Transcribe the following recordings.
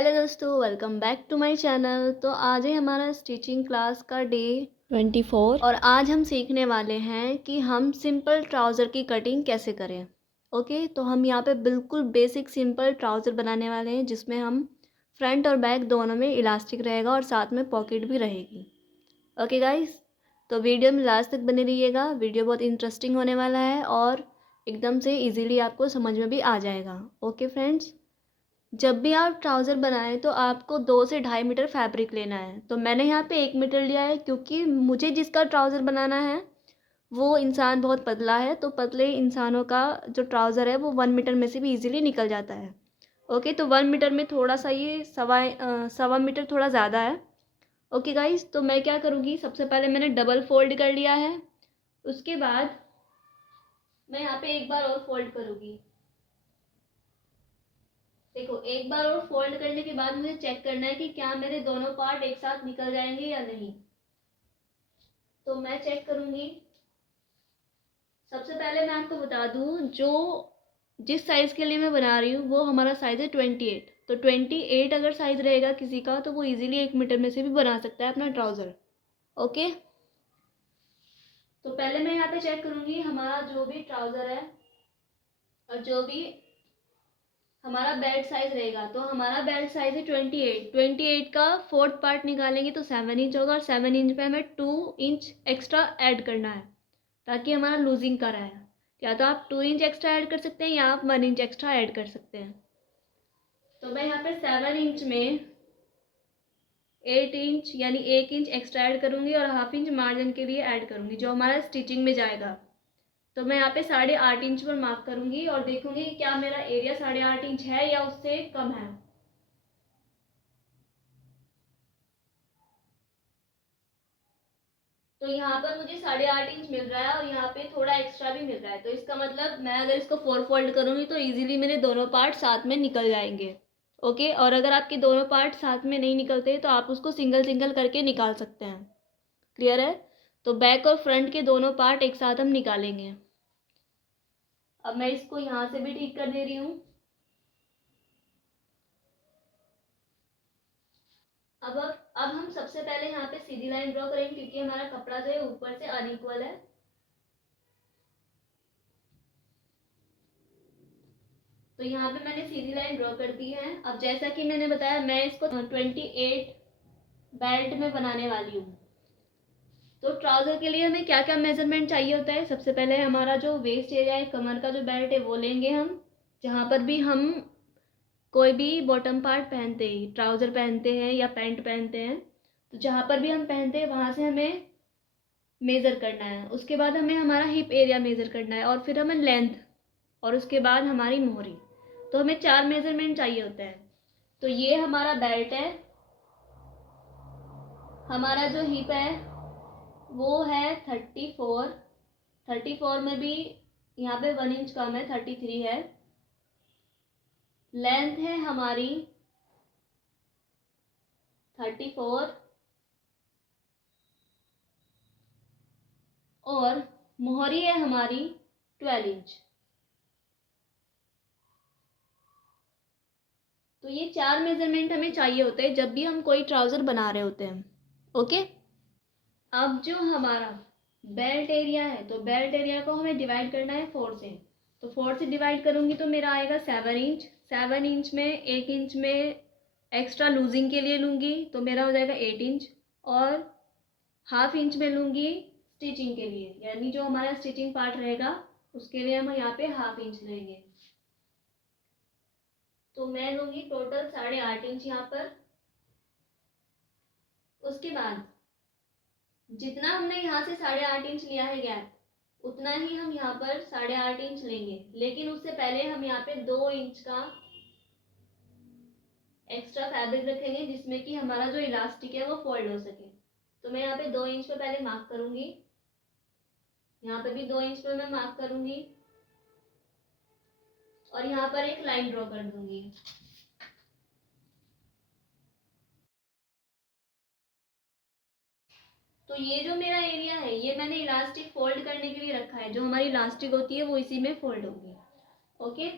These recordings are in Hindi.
हेलो दोस्तों, welcome back to my channel. तो आज है हमारा स्टिचिंग क्लास का डे 24 और आज हम सीखने वाले हैं कि हम सिंपल ट्राउज़र की कटिंग कैसे करें। ओके, तो हम यहाँ पे बिल्कुल बेसिक सिंपल ट्राउज़र बनाने वाले हैं जिसमें हम फ्रंट और बैक दोनों में इलास्टिक रहेगा और साथ में पॉकेट भी रहेगी। ओके गाइस, तो वीडियो में लास्ट तक बने रहिएगा। वीडियो बहुत इंटरेस्टिंग होने वाला है और एकदम से ईजीली आपको समझ में भी आ जाएगा। ओके फ्रेंड्स, जब भी आप ट्राउज़र बनाएं तो आपको 2 से 2.5 मीटर फैब्रिक लेना है। तो मैंने यहाँ पे 1 मीटर लिया है क्योंकि मुझे जिसका ट्राउज़र बनाना है वो इंसान बहुत पतला है, तो पतले इंसानों का जो ट्राउज़र है वो 1 मीटर में से भी इजीली निकल जाता है। ओके, तो 1 मीटर में थोड़ा सा ये सवा मीटर थोड़ा ज़्यादा है। ओके गाइस, तो मैं क्या करूँगी, सबसे पहले मैंने डबल फोल्ड कर लिया है। उसके बाद मैं यहाँ पे एक बार और फोल्ड करूँगी। देखो, एक बार और फोल्ड करने के बाद मुझे चेक करना है कि क्या मेरे दोनों पार्ट एक साथ निकल जाएंगे या नहीं। तो मैं चेक करूंगी। सबसे पहले मैं आपको बता दूं, जो जिस साइज़ के लिए मैं बना रही हूँ वो हमारा साइज़ है 28। तो 28 अगर साइज़ रहेगा किसी का तो वो इजीली 1 मीटर में से भी बना सकता है अपना ट्राउज़र। ओके, तो पहले मैं यहाँ पे चेक करूंगी हमारा जो भी ट्राउज़र है और जो भी हमारा बेल्ट साइज रहेगा। तो हमारा बेल्ट साइज है 28 का फोर्थ पार्ट निकालेंगे तो 7 इंच होगा और 7 इंच पे हमें 2 इंच एक्स्ट्रा ऐड करना है ताकि हमारा लूजिंग का रहे। या तो आप 2 इंच एक्स्ट्रा ऐड कर सकते हैं या आप 1 इंच एक्स्ट्रा ऐड कर सकते हैं। तो मैं यहाँ पे 7 इंच में 8 इंच यानी 1 इंच एक्स्ट्रा ऐड करूँगी और हाफ इंच मार्जिन के लिए ऐड करूँगी जो हमारा स्टिचिंग में जाएगा। तो मैं यहाँ पे 8.5 इंच पर मार्क करूँगी और देखूँगी क्या मेरा एरिया 8.5 इंच है या उससे कम है। तो यहाँ पर मुझे 8.5 इंच मिल रहा है और यहाँ पे थोड़ा एक्स्ट्रा भी मिल रहा है। तो इसका मतलब मैं अगर इसको 4 फोल्ड करूँगी तो इजीली मेरे दोनों पार्ट साथ में निकल जाएंगे। ओके, और अगर आपके दोनों पार्ट साथ में नहीं निकलते तो आप उसको सिंगल सिंगल करके निकाल सकते हैं। क्लियर है? तो बैक और फ्रंट के दोनों पार्ट एक साथ हम निकालेंगे। अब मैं इसको यहाँ से भी ठीक कर दे रही हूँ। अब हम सबसे पहले यहाँ पे सीधी लाइन ड्रॉ करेंगे क्योंकि हमारा कपड़ा जो है ऊपर से अनइक्वल है। तो यहाँ पे मैंने सीधी लाइन ड्रॉ कर दी है। अब जैसा कि मैंने बताया मैं इसको 28 बेल्ट में बनाने वाली हूँ। तो ट्राउज़र के लिए हमें क्या क्या मेजरमेंट चाहिए होता है। सबसे पहले हमारा जो वेस्ट एरिया है, कमर का जो बेल्ट है वो लेंगे हम। जहाँ पर भी हम कोई भी बॉटम पार्ट पहनते हैं, ट्राउज़र पहनते हैं या पैंट पहनते हैं, तो जहाँ पर भी हम पहनते हैं वहाँ से हमें मेज़र करना है। उसके बाद हमें हमारा हिप एरिया मेज़र करना है और फिर हमें लेंथ और उसके बाद हमारी मोहरी। तो हमें 4 मेजरमेंट चाहिए होते हैं। तो ये हमारा बेल्ट है। हमारा जो हिप है वो है 34। 34 में भी यहाँ पे 1 इंच कम है, 33 है। लेंथ है हमारी 34 और मोहरी है हमारी 12 इंच। तो ये 4 मेजरमेंट हमें चाहिए होते हैं जब भी हम कोई ट्राउज़र बना रहे होते हैं। ओके, अब जो हमारा बेल्ट एरिया है तो बेल्ट एरिया को हमें डिवाइड करना है 4 से। तो 4 से डिवाइड करूँगी तो मेरा आएगा 7 इंच। 7 इंच में 1 इंच में एक्स्ट्रा लूजिंग के लिए लूँगी तो मेरा हो जाएगा 8 इंच और हाफ इंच में लूँगी स्टिचिंग के लिए, यानी जो हमारा स्टिचिंग पार्ट रहेगा उसके लिए हम यहाँ पे हाफ इंच लेंगे। तो मैं लूँगी टोटल 8.5 इंच यहाँ पर। उसके बाद जितना हमने यहाँ से 8.5 इंच लिया है गैप उतना ही हम यहाँ पर 8.5 इंच लेंगे, लेकिन उससे पहले हम यहाँ पे 2 इंच का एक्स्ट्रा फैब्रिक रखेंगे जिसमें कि हमारा जो इलास्टिक है वो फोल्ड हो सके। तो मैं यहाँ पे 2 इंच पे पहले मार्क करूंगी, यहाँ पे भी 2 इंच पे मैं मार्क करूंगी और यहाँ पर एक लाइन ड्रॉ कर दूंगी। तो ये जो मेरा एरिया है ये मैंने इलास्टिक फोल्ड करने के लिए रखा है। जो हमारी इलास्टिक होती है वो इसी में फोल्ड होगी। ओके,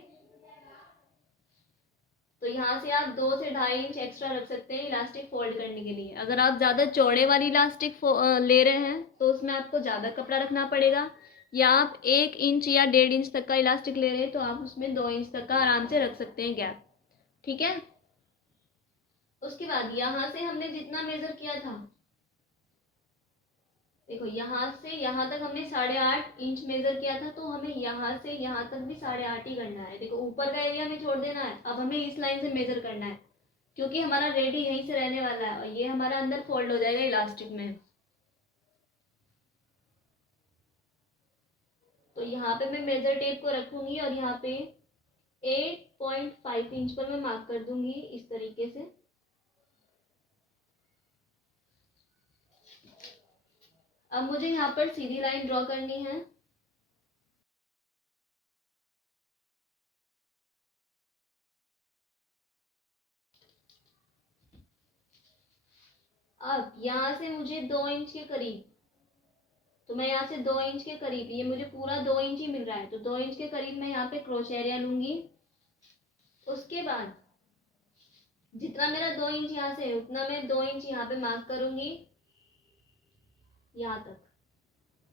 तो यहाँ से आप 2 से 2.5 इंच एक्स्ट्रा रख सकते हैं इलास्टिक फोल्ड करने के लिए। अगर आप ज़्यादा चौड़े वाली इलास्टिक ले रहे हैं तो उसमें आपको ज़्यादा कपड़ा रखना पड़ेगा, या आप 1 इंच या 1.5 इंच तक का इलास्टिक ले रहे हैं तो आप उसमें 2 इंच तक का आराम से रख सकते हैं गैप। ठीक है। उसके बाद यहाँ से हमने जितना मेज़र किया था, देखो यहाँ से यहाँ तक हमने 8.5 इंच मेज़र किया था, तो हमें यहाँ से यहाँ तक भी 8.5 ही करना है। देखो ऊपर का एरिया हमें छोड़ देना है, अब हमें इस लाइन से मेज़र करना है क्योंकि हमारा रेडी यहीं से रहने वाला है और ये हमारा अंदर फोल्ड हो जाएगा इलास्टिक में। तो यहाँ पे मैं मेजर टेप को रखूंगी और यहाँ पे 8.5 इंच पर मैं मार्क कर दूंगी इस तरीके से। अब मुझे यहाँ पर सीधी लाइन ड्रॉ करनी है। अब यहाँ से मुझे 2 इंच के करीब, तो मैं यहाँ से 2 इंच के करीब, ये मुझे पूरा 2 इंच ही मिल रहा है, तो 2 इंच के करीब मैं यहाँ पे क्रोशे एरिया लूंगी। उसके बाद जितना मेरा 2 इंच यहाँ से है उतना मैं 2 इंच यहाँ पे मार्क करूंगी यहाँ तक।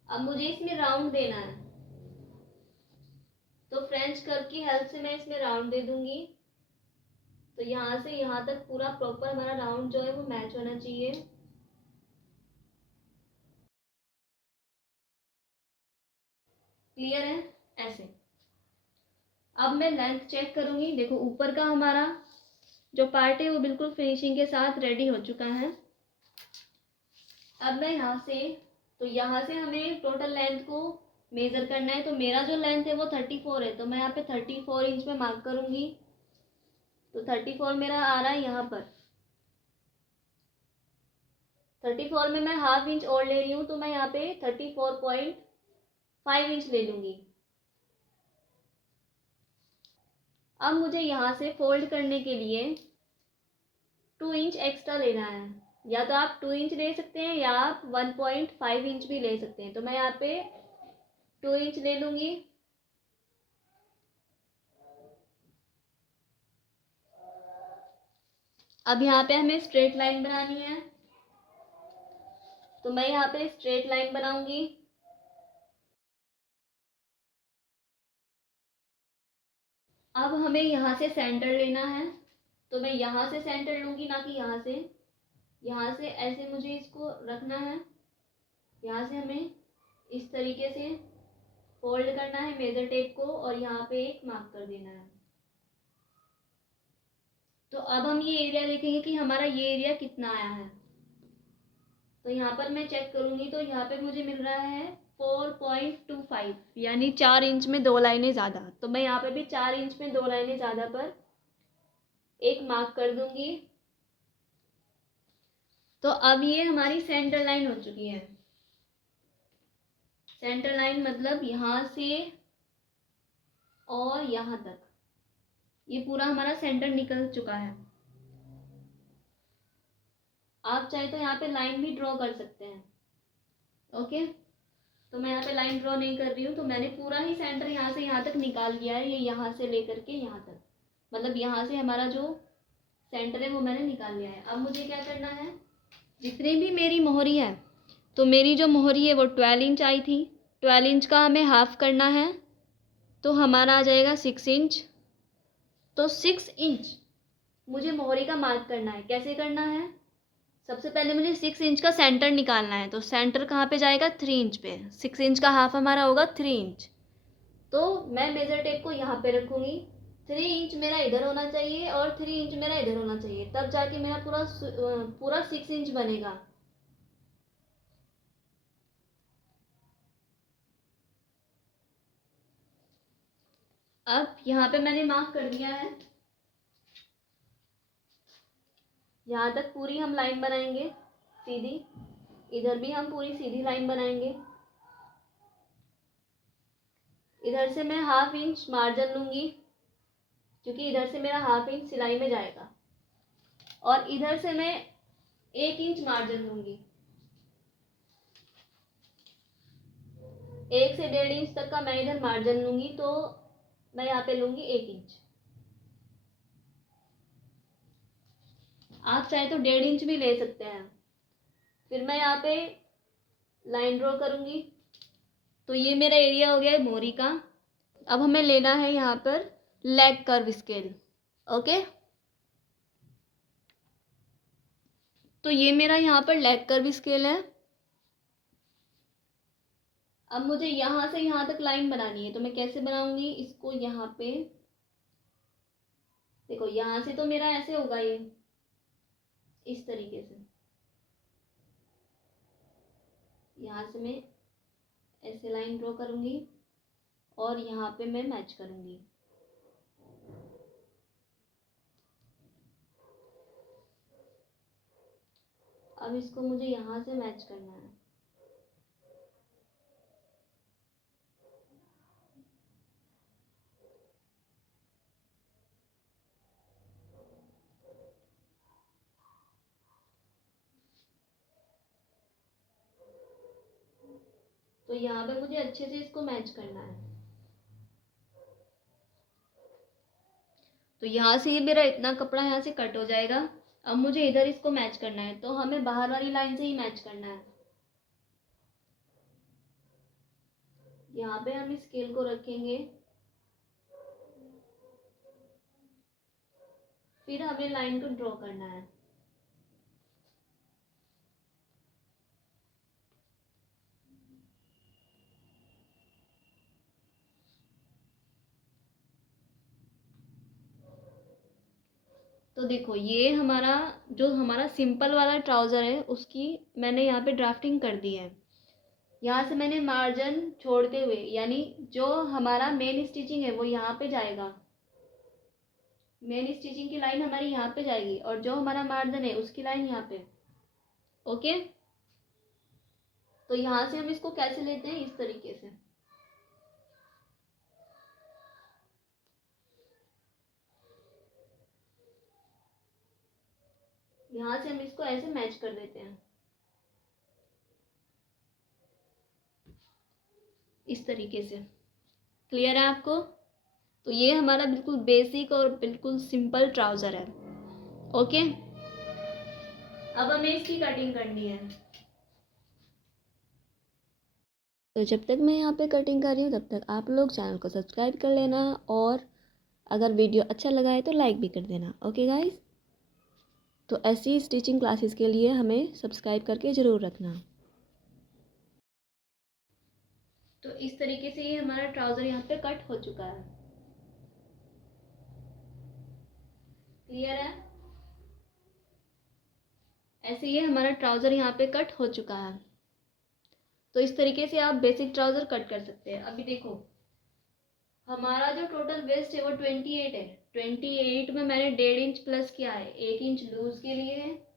अब मुझे इसमें राउंड देना है, तो फ्रेंच कर्व की हेल्प से मैं इसमें राउंड दे दूंगी। तो यहाँ से यहाँ तक पूरा प्रॉपर हमारा राउंड जो है वो मैच होना चाहिए। क्लियर है? ऐसे। अब मैं लेंथ चेक करूंगी। देखो ऊपर का हमारा जो पार्ट है वो बिल्कुल फिनिशिंग के साथ रेडी हो चुका है। अब मैं यहाँ से, तो यहाँ से हमें टोटल लेंथ को मेजर करना है। तो मेरा जो लेंथ है वो 34 है, तो मैं यहाँ पे 34 इंच में मार्क करूंगी। तो 34 मेरा आ रहा है यहाँ पर। 34 में मैं हाफ इंच और ले रही हूँ, तो मैं यहाँ पे 34.5 इंच ले लूंगी। अब मुझे यहाँ से फोल्ड करने के लिए 2 इंच एक्स्ट्रा लेना है। या तो आप 2 इंच ले सकते हैं या आप 1.5 इंच भी ले सकते हैं। तो मैं यहाँ पे 2 इंच ले लूंगी। अब यहाँ पे हमें स्ट्रेट लाइन बनानी है, तो मैं यहाँ पे स्ट्रेट लाइन बनाऊंगी। अब हमें यहाँ से सेंटर लेना है, तो मैं यहाँ से सेंटर लूंगी, ना कि यहाँ से। यहाँ से ऐसे मुझे इसको रखना है। यहाँ से हमें इस तरीके से फोल्ड करना है मेजर टेप को और यहाँ पे एक मार्क कर देना है। तो अब हम ये एरिया देखेंगे कि हमारा ये एरिया कितना आया है। तो यहाँ पर मैं चेक करूंगी, तो यहाँ पे मुझे मिल रहा है 4.25, यानी 4 इंच में 2 लाइनें ज़्यादा। तो मैं यहाँ पे भी 4 इंच में 2 लाइनें ज़्यादा पर एक मार्क कर दूंगी। तो अब ये हमारी सेंटर लाइन हो चुकी है। सेंटर लाइन मतलब यहाँ से और यहाँ तक ये पूरा हमारा सेंटर निकल चुका है। आप चाहे तो यहाँ पे लाइन भी ड्रॉ कर सकते हैं। ओके, तो मैं यहाँ पे लाइन ड्रॉ नहीं कर रही हूँ। तो मैंने पूरा ही सेंटर यहाँ से यहाँ तक निकाल लिया है। ये यहाँ से लेकर के यहाँ तक, मतलब यहाँ से हमारा जो सेंटर है वो मैंने निकाल लिया है। अब मुझे क्या करना है, जितनी भी मेरी मोहरी है, तो मेरी जो मोहरी है वो 12 इंच आई थी। 12 इंच का हमें हाफ करना है, तो हमारा आ जाएगा 6 इंच। तो 6 इंच मुझे मोहरी का मार्क करना है। कैसे करना है, सबसे पहले मुझे 6 इंच का सेंटर निकालना है। तो सेंटर कहाँ पे जाएगा, 3 इंच पे। 6 इंच का हाफ हमारा होगा 3 इंच। तो मैं मेजर टेप को यहाँ पे रखूँगी। 3 इंच मेरा इधर होना चाहिए और 3 इंच मेरा इधर होना चाहिए, तब जाके मेरा पूरा 6 इंच बनेगा। अब यहाँ पे मैंने मार्क कर दिया है। यहाँ तक पूरी हम लाइन बनाएंगे सीधी, इधर भी हम पूरी सीधी लाइन बनाएंगे। इधर से मैं हाफ इंच मार्जिन लूंगी, क्योंकि इधर से मेरा हाफ इंच सिलाई में जाएगा, और इधर से मैं 1 इंच मार्जिन लूंगी। 1 से 1.5 इंच तक का मैं इधर मार्जिन लूंगी, तो मैं यहाँ पे लूंगी 1 इंच। आप चाहे तो 1.5 इंच भी ले सकते हैं। फिर मैं यहाँ पे लाइन ड्रॉ करूँगी। तो ये मेरा एरिया हो गया है मोरी का। अब हमें लेना है यहाँ पर लेग कर्व स्केल। ओके, तो ये मेरा यहाँ पर लेग कर्व स्केल है। अब मुझे यहाँ से यहाँ तक लाइन बनानी है, तो मैं कैसे बनाऊंगी इसको? यहाँ पे देखो, यहाँ से तो मेरा ऐसे होगा, ये इस तरीके से। यहाँ से मैं ऐसे लाइन ड्रॉ करूंगी और यहाँ पे मैं मैच करूंगी। अब इसको मुझे यहाँ से मैच करना है। तो यहाँ पे मुझे अच्छे से इसको मैच करना है। तो यहाँ से ये मेरा इतना कपड़ा यहाँ से कट हो जाएगा। अब मुझे इधर इसको मैच करना है, तो हमें बाहर वाली लाइन से ही मैच करना है। यहाँ पे हम स्केल को रखेंगे, फिर हमें लाइन को ड्रॉ करना है। तो देखो, ये हमारा जो हमारा सिंपल वाला ट्राउज़र है उसकी मैंने यहाँ पे ड्राफ्टिंग कर दी है। यहाँ से मैंने मार्जिन छोड़ते हुए, यानी जो हमारा मेन स्टिचिंग है वो यहाँ पे जाएगा। मेन स्टिचिंग की लाइन हमारी यहाँ पे जाएगी और जो हमारा मार्जिन है उसकी लाइन यहाँ पे। ओके, तो यहाँ से हम इसको कैसे लेते हैं? इस तरीके से। यहाँ से हम इसको ऐसे मैच कर देते हैं, इस तरीके से। क्लियर है आपको? तो ये हमारा बिल्कुल बेसिक और बिल्कुल सिंपल ट्राउज़र है। ओके, अब हमें इसकी कटिंग करनी है। तो जब तक मैं यहाँ पे कटिंग कर रही हूँ तब तक आप लोग चैनल को सब्सक्राइब कर लेना, और अगर वीडियो अच्छा लगा है तो लाइक भी कर देना। ओके गाइस, तो ऐसी स्टिचिंग क्लासेस के लिए हमें सब्सक्राइब करके ज़रूर रखना। तो इस तरीके से ये हमारा ट्राउज़र यहाँ पे कट हो चुका है। क्लियर है? ऐसे ये हमारा ट्राउज़र यहाँ पे कट हो चुका है। तो इस तरीके से आप बेसिक ट्राउज़र कट कर सकते हैं। अभी देखो, हमारा जो टोटल वेस्ट है वो 28 है। 28 में मैंने 1.5 इंच प्लस किया है, 1 इंच लूज के लिए है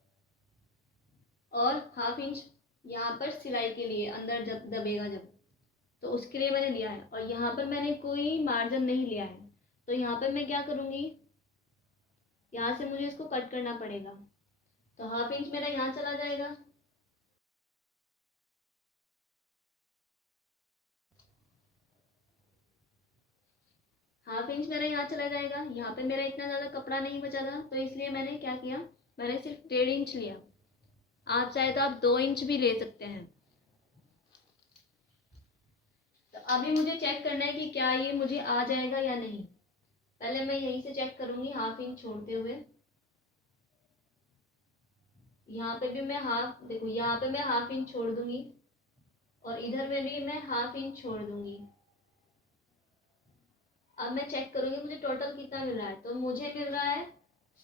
और 1/2 इंच यहाँ पर सिलाई के लिए, अंदर जब दबेगा जब, तो उसके लिए मैंने लिया है। और यहाँ पर मैंने कोई मार्जिन नहीं लिया है। तो यहाँ पर मैं क्या करूँगी, यहाँ से मुझे इसको कट करना पड़ेगा। तो 1/2 इंच मेरा यहाँ चला जाएगा, हाफ इंच मेरा यहाँ चला जाएगा। यहाँ पे मेरा इतना ज़्यादा कपड़ा नहीं बचा था, तो इसलिए मैंने क्या किया, मैंने सिर्फ 1.5 इंच लिया। आप चाहे तो आप 2 इंच भी ले सकते हैं। तो अभी मुझे चेक करना है कि क्या ये मुझे आ जाएगा या नहीं। पहले मैं यहीं से चेक करूँगी, 1/2 इंच छोड़ते हुए। यहाँ पे भी मैं देखो, यहाँ पे मैं 1/2 इंच छोड़ दूंगी और इधर में भी मैं 1/2 इंच छोड़ दूंगी। अब मैं चेक करूंगी मुझे टोटल कितना मिल रहा है। तो मुझे मिल रहा है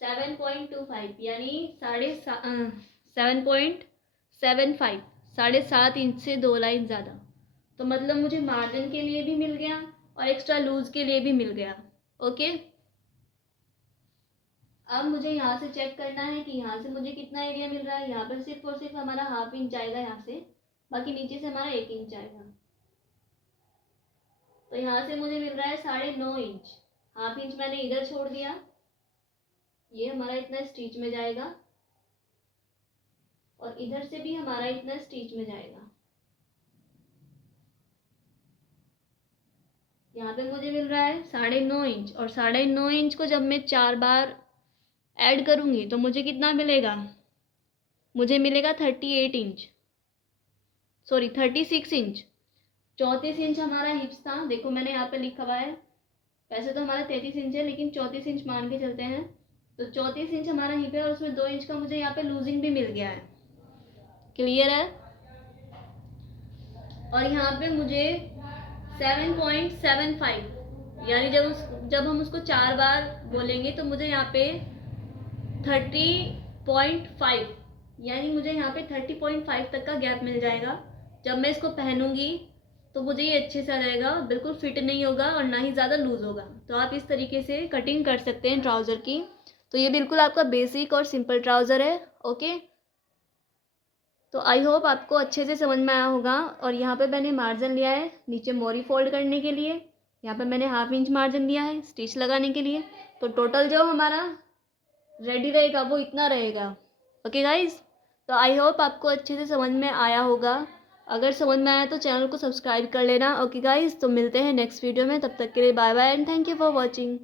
7.25, यानी 7.75, 7.5 इंच से 2 लाइन ज़्यादा। तो मतलब मुझे मार्जिन के लिए भी मिल गया और एक्स्ट्रा लूज के लिए भी मिल गया। ओके, अब मुझे यहाँ से चेक करना है कि यहाँ से मुझे कितना एरिया मिल रहा है। यहाँ पर सिर्फ और सिर्फ हमारा 1/2 इंच जाएगा यहाँ से, बाकी नीचे से हमारा 1 इंच जाएगा। तो यहाँ से मुझे मिल रहा है 9.5 इंच। 1/2 इंच मैंने इधर छोड़ दिया, ये हमारा इतना स्टिच में जाएगा और इधर से भी हमारा इतना स्टिच में जाएगा। यहाँ पे मुझे मिल रहा है 9.5 इंच, और 9.5 इंच को जब मैं 4 बार ऐड करूँगी तो मुझे कितना मिलेगा, मुझे मिलेगा 38 इंच, सॉरी 36 इंच। 34 इंच हमारा हिप्स था, देखो मैंने यहाँ पे लिखा हुआ है, वैसे तो हमारा 33 इंच है लेकिन 34 इंच मान के चलते हैं। तो 34 इंच हमारा हिप है और उसमें 2 इंच का मुझे यहाँ पे लूजिंग भी मिल गया है। क्लियर है। और यहाँ पे मुझे 7.75, यानी जब हम उसको 4 बार बोलेंगे तो मुझे यहाँ पे 30.5, यानी मुझे यहाँ पे 30.5 तक का गैप मिल जाएगा। जब मैं इसको पहनूंगी तो मुझे ये अच्छे से आ जाएगा, बिल्कुल फिट नहीं होगा और ना ही ज़्यादा लूज़ होगा। तो आप इस तरीके से कटिंग कर सकते हैं ट्राउज़र की। तो ये बिल्कुल आपका बेसिक और सिंपल ट्राउज़र है। ओके, तो आई होप आपको अच्छे से समझ में आया होगा। और यहाँ पे मैंने मार्जिन लिया है नीचे मोरी फोल्ड करने के लिए, यहाँ पे मैंने 1/2 इंच मार्जिन लिया है स्टिच लगाने के लिए। तो टोटल जो हमारा रेडी रहेगा वो इतना रहेगा। ओके गाइज, तो आई होप आपको अच्छे से समझ में आया होगा। अगर समझ में आया तो चैनल को सब्सक्राइब कर लेना। ओके गाइज, तो मिलते हैं नेक्स्ट वीडियो में, तब तक के लिए bye bye and thank you for watching.